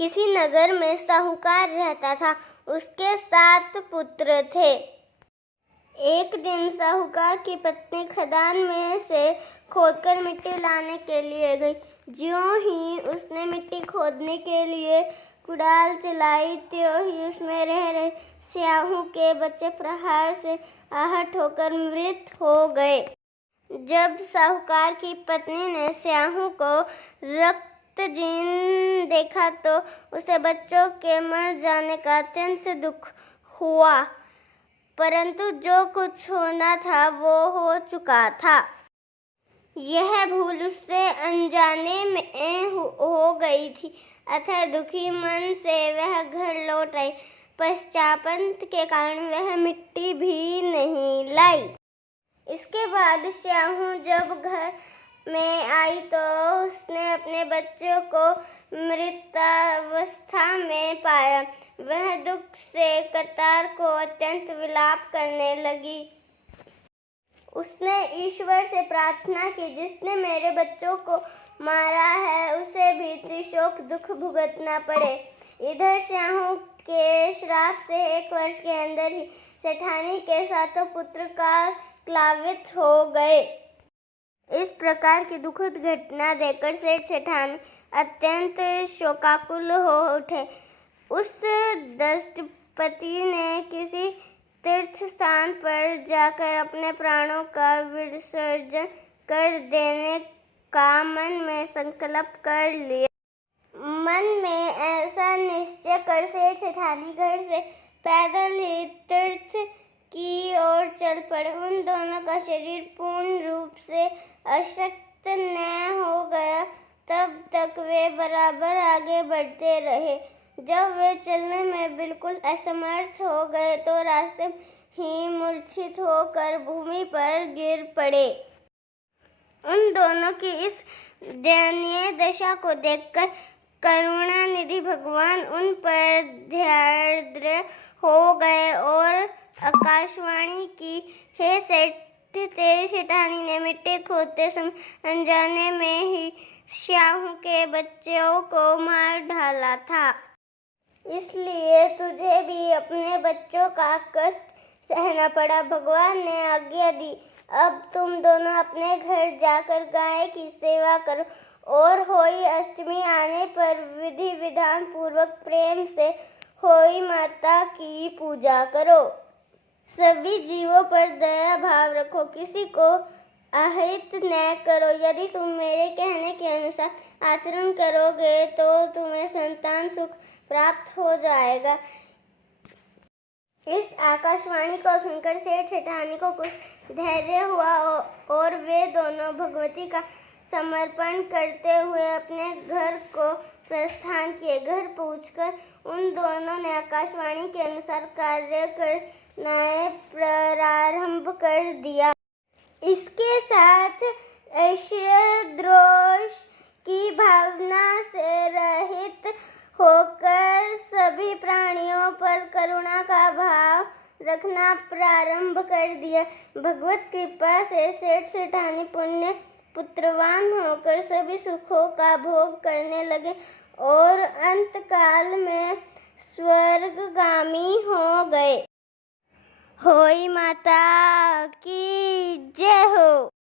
किसी नगर में साहूकार रहता था। उसके 7 पुत्र थे। एक दिन साहूकार की पत्नी खदान में से खोदकर मिट्टी लाने के लिए गई। ज्यों ही उसने मिट्टी खोदने के लिए कुड़ाल चलाई, त्यों ही उसमें रह रहे स्याहू के बच्चे प्रहार से आहत होकर मृत हो गए। जब साहूकार की पत्नी ने स्याहू को रक्तहीन देखा तो उसे बच्चों के मर जाने का अत्यंत दुख हुआ, परंतु जो कुछ होना था वो हो चुका था। यह भूल उससे अनजाने में हो गई थी, अतः दुखी मन से वह घर लौट आई। पश्चाताप के कारण वह मिट्टी भी नहीं लाई। इसके बाद स्याहू जब घर में आई तो उसने अपने बच्चों को मृतावस्था में पाया। वह दुख से कतार को अत्यंत विलाप करने लगी। उसने ईश्वर से प्रार्थना की, जिसने मेरे बच्चों को मारा है उसे भी त्रिशोक दुख भुगतना पड़े। इधर स्याहू के श्राप से 1 वर्ष के अंदर ही सेठानी के 7 पुत्र कालावित हो गए। इस प्रकार की दुखद घटना देखकर सेठ सेठानी अत्यंत शोकाकुल हो उठे। उस दष्टपति ने किसी तीर्थ स्थान पर जाकर अपने प्राणों का विसर्जन कर देने का मन में संकल्प कर लिया। मन में ऐसा निश्चय कर सेठ सेठानी घर से पैदल ही तीर्थ की ओर चल पड़े। उन दोनों का शरीर पूर्ण रूप से अशक्त न हो गया तब तक वे बराबर आगे बढ़ते रहे। जब वे चलने में बिल्कुल असमर्थ हो गए तो रास्ते ही मूर्छित होकर भूमि पर गिर पड़े। उन दोनों की इस दयनीय दशा को देखकर करुणानिधि भगवान उन पर दयार्द्र हो गए और आकाशवाणी की, हे सेठ, तेरी सेठानी ने मिट्टी खोदते समय अनजाने में ही स्याहू के बच्चों को मार डाला था, इसलिए तुझे भी अपने बच्चों का कष्ट सहना पड़ा। भगवान ने आज्ञा दी, अब तुम दोनों अपने घर जाकर गाय की सेवा करो और होई अष्टमी आने पर विधि विधान पूर्वक प्रेम से होई माता की पूजा करो। सभी जीवों पर दया भाव रखो, किसी को अहित न करो। यदि तुम मेरे कहने के अनुसार आचरण करोगे तो तुम्हें संतान सुख प्राप्त हो जाएगा। इस आकाशवाणी को सुनकर सेठ सेठानी को कुछ धैर्य हुआ और वे दोनों भगवती का समर्पण करते हुए अपने घर को प्रस्थान किए। घर पहुंचकर उन दोनों ने आकाशवाणी के अनुसार कार्य करना प्रारंभ कर दिया। इसके साथ ऐश्वर्य की भावना से रहित होकर सभी प्राणियों पर करुणा का भाव रखना प्रारंभ कर दिया। भगवत कृपा से सेठ सेठानी पुण्य पुत्रवान होकर सभी सुखों का भोग करने लगे और अंतकाल में स्वर्गगामी हो गए। होई माता की जय हो।